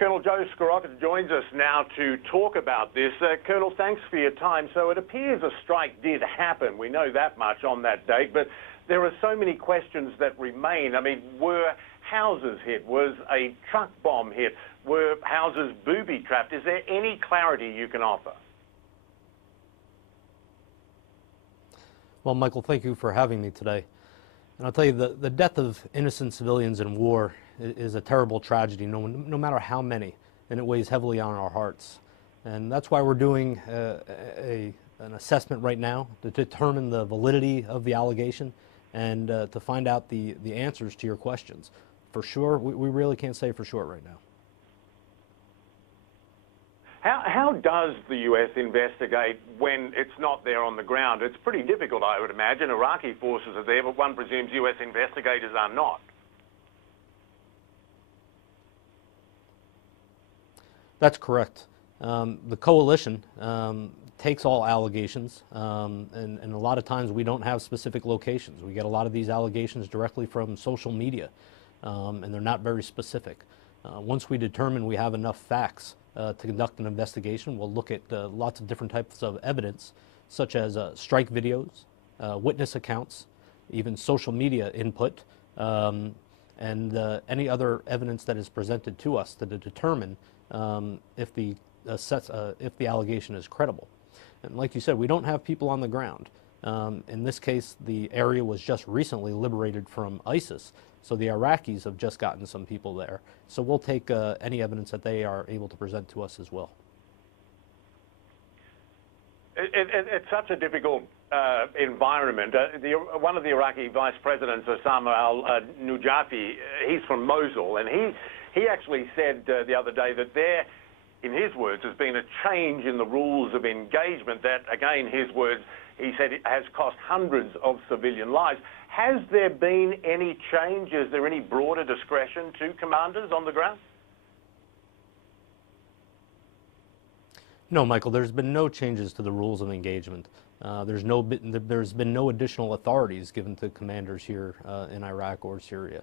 Colonel Joe Scrocca joins us now to talk about this. Colonel, thanks for your time. So it appears a strike did happen. We know that much on that date, but there are so many questions that remain. I mean, were houses hit? Was a truck bomb hit? Were houses booby-trapped? Is there any clarity you can offer? Well, Michael, thank you for having me today. And I'll tell you, the death of innocent civilians in war is a terrible tragedy, no matter how many, and it weighs heavily on our hearts. And that's why we're doing an assessment right now to determine the validity of the allegation and to find out the answers to your questions. For sure, we really can't say for sure right now. How does the U.S. investigate when it's not there on the ground? It's pretty difficult, I would imagine. Iraqi forces are there, but one presumes U.S. investigators are not. That's correct. The coalition takes all allegations, and a lot of times we don't have specific locations. We get a lot of these allegations directly from social media, and they're not very specific. Once we determine we have enough facts to conduct an investigation, we'll look at lots of different types of evidence, such as strike videos, witness accounts, even social media input, and any other evidence that is presented to us to determine if the allegation is credible. And like you said, we don't have people on the ground. In this case, the area was just recently liberated from ISIS, so the Iraqis have just gotten some people there. So we'll take any evidence that they are able to present to us as well. It's such a difficult environment. One of the Iraqi vice presidents, Osama al-Nujafi, he's from Mosul, and he actually said the other day that there, in his words, has been a change in the rules of engagement that, again, his words, he said it has cost hundreds of civilian lives. Has there been any change? Is there any broader discretion to commanders on the ground? No, Michael, there's been no changes to the rules of engagement. There's been no additional authorities given to commanders here in Iraq or Syria.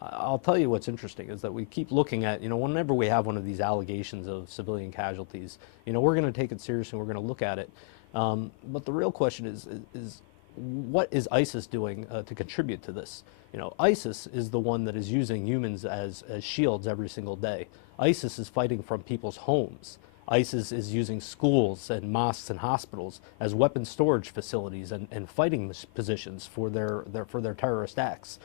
I'll tell you what's interesting is that we keep looking at, whenever we have one of these allegations of civilian casualties, we're going to take it seriously and we're going to look at it. But the real question is what is ISIS doing to contribute to this? ISIS is the one that is using humans as shields every single day. ISIS is fighting from people's homes. ISIS is using schools and mosques and hospitals as weapon storage facilities and fighting positions for their terrorist acts.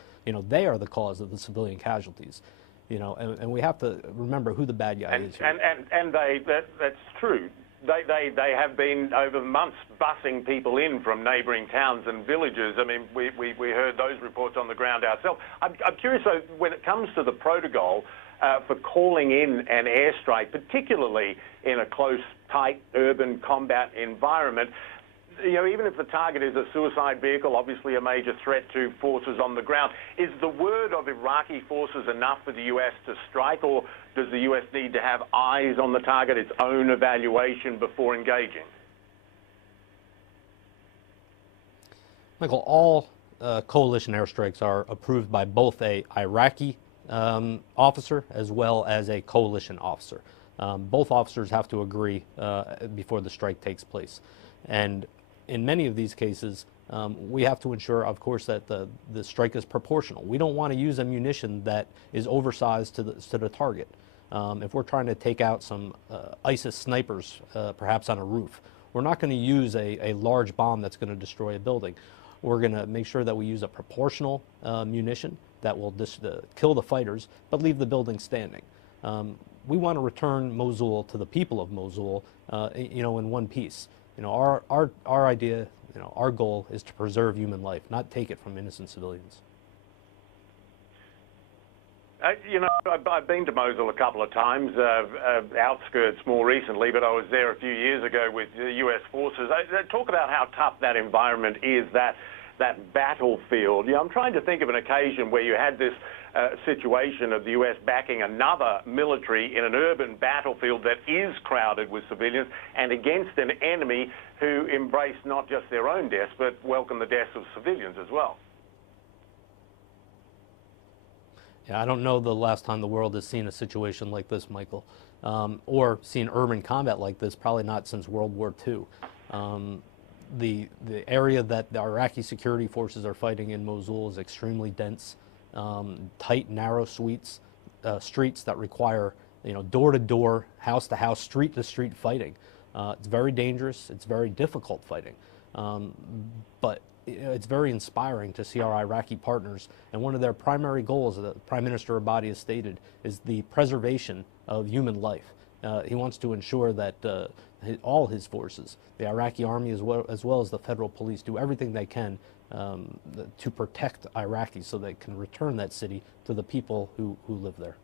They are the cause of the civilian casualties. And we have to remember who the bad guy is here. And that's true. They have been over months bussing people in from neighbouring towns and villages. I mean, we heard those reports on the ground ourselves. I'm curious, though, when it comes to the protocol for calling in an airstrike, particularly in a close, tight, urban combat environment, even if the target is a suicide vehicle, obviously a major threat to forces on the ground, is the word of Iraqi forces enough for the U.S. to strike, or does the U.S. need to have eyes on the target, its own evaluation before engaging? Michael, all coalition airstrikes are approved by both a Iraqi officer as well as a coalition officer. Both officers have to agree before the strike takes place. And in many of these cases, we have to ensure, of course, that the strike is proportional. We don't want to use ammunition that is oversized to the target. If we're trying to take out some ISIS snipers, perhaps on a roof, we're not going to use a large bomb that's going to destroy a building. We're going to make sure that we use a proportional munition that will kill the fighters, but leave the building standing. We want to return Mosul to the people of Mosul, in one piece. Our idea, our goal is to preserve human life, not take it from innocent civilians. I've been to Mosul a couple of times, outskirts more recently, but I was there a few years ago with the U.S. forces. Talk about how tough that environment is, that battlefield. I'm trying to think of an occasion where you had this situation of the U.S. backing another military in an urban battlefield that is crowded with civilians and against an enemy who embrace not just their own deaths, but welcome the deaths of civilians as well. Yeah, I don't know the last time the world has seen a situation like this, Michael, or seen urban combat like this, probably not since World War II. The area that the Iraqi security forces are fighting in Mosul is extremely dense, tight, narrow streets that require, door to door, house to house, street to street fighting. It's very dangerous. It's very difficult fighting, but it's very inspiring to see our Iraqi partners, and one of their primary goals, that Prime Minister Abadi has stated, is the preservation of human life. He wants to ensure that all his forces, the Iraqi army as well as the federal police, do everything they can to protect Iraqis so they can return that city to the people who live there.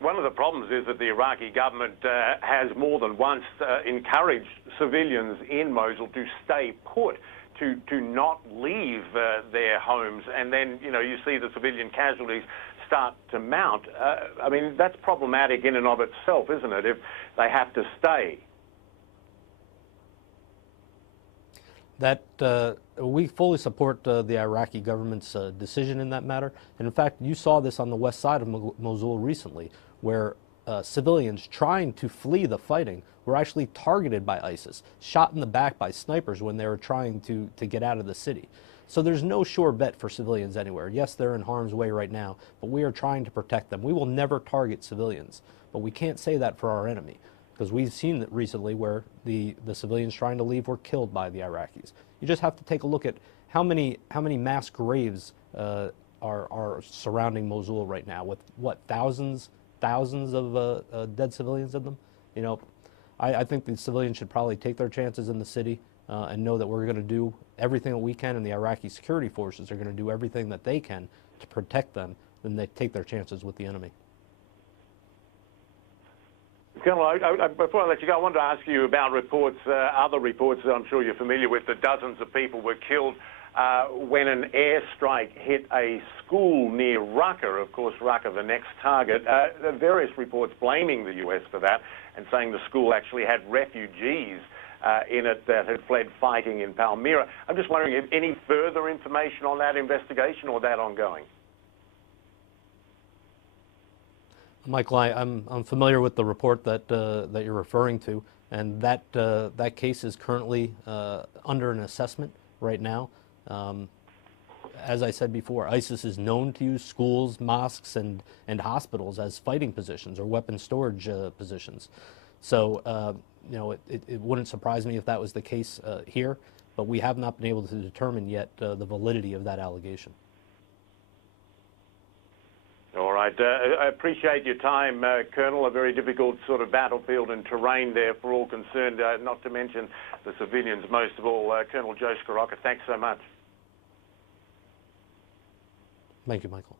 One of the problems is that the Iraqi government has more than once encouraged civilians in Mosul to stay put, to not leave their homes, and then, you see the civilian casualties start to mount. I mean, that's problematic in and of itself, isn't it, if they have to stay? That we fully support the Iraqi government's decision in that matter. And in fact, you saw this on the west side of Mosul recently, where civilians trying to flee the fighting were actually targeted by ISIS, shot in the back by snipers when they were trying to get out of the city. So there's no sure bet for civilians anywhere. Yes, they're in harm's way right now, but we are trying to protect them. We will never target civilians, but we can't say that for our enemy, because we've seen that recently where the civilians trying to leave were killed by the Iraqis. You just have to take a look at how many mass graves are surrounding Mosul right now, with what, thousands of dead civilians in them. I think the civilians should probably take their chances in the city and know that we're going to do everything that we can, and the Iraqi security forces are going to do everything that they can to protect them, and they take their chances with the enemy. Colonel, before I let you go, I wanted to ask you about reports, other reports that I'm sure you're familiar with, that dozens of people were killed when an airstrike hit a school near Raqqa. Of course, Raqqa, the next target. Various reports blaming the US for that and saying the school actually had refugees in it that had fled fighting in Palmyra. I'm just wondering if any further information on that investigation, or that ongoing? Michael, I'm familiar with the report that you're referring to, and that case is currently under an assessment right now. As I said before, ISIS is known to use schools, mosques, and hospitals as fighting positions or weapon storage positions. So, it wouldn't surprise me if that was the case here, but we have not been able to determine yet the validity of that allegation. All right. I appreciate your time, Colonel. A very difficult sort of battlefield and terrain there for all concerned, not to mention the civilians most of all. Colonel Joe Scrocca, thanks so much. Thank you, Michael.